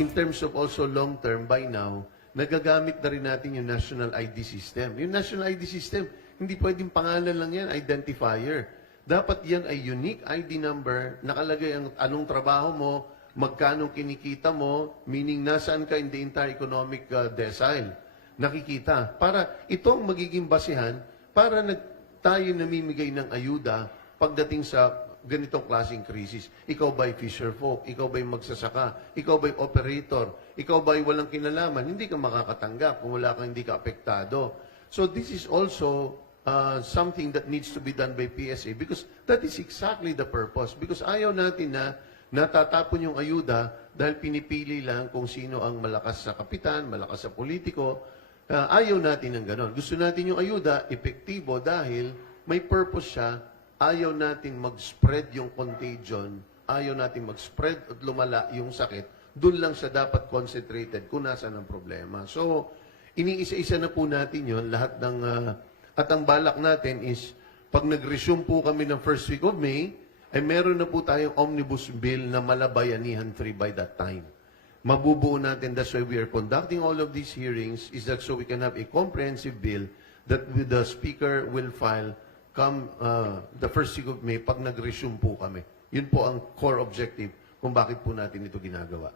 in terms of also long-term, by now, nagagamit na rin natin yung National ID System. Yung National ID System, hindi pwedeng pangalan lang yan, identifier. Dapat yan ay unique ID number, nakalagay ang anong trabaho mo, magkano kinikita mo, meaning nasaan ka in the entire economic decile. Nakikita. Para itong magiging basehan, para tayo namimigay ng ayuda pagdating sa ganitong klaseng krisis. Ikaw ba'y fisherfolk? Ikaw ba'y magsasaka? Ikaw ba'y operator? Ikaw ba'y walang kinalaman? Hindi ka makakatanggap kung wala kang hindi ka apektado. So this is also something that needs to be done by PSA because that is exactly the purpose. Because ayaw natin na natatapon yung ayuda dahil pinipili lang kung sino ang malakas sa kapitan, malakas sa politiko. Ayaw natin ng ganon. Gusto natin yung ayuda, epektibo dahil may purpose siya. Ayaw natin mag-spread yung contagion, ayaw natin mag-spread at lumala yung sakit, doon lang siya dapat concentrated kung nasaan ang problema. So, iniisa-isa na po natin yun, lahat ng, at ang balak natin is, pag nag-resume po kami ng first week of May, ay meron na po tayong omnibus bill na malabayanihan 3 by that time. Mabubuo natin, that's why we are conducting all of these hearings, is that so we can have a comprehensive bill that the Speaker will file come the first week of May pag nag-resume po kami. Yun po ang core objective kung bakit po natin ito ginagawa.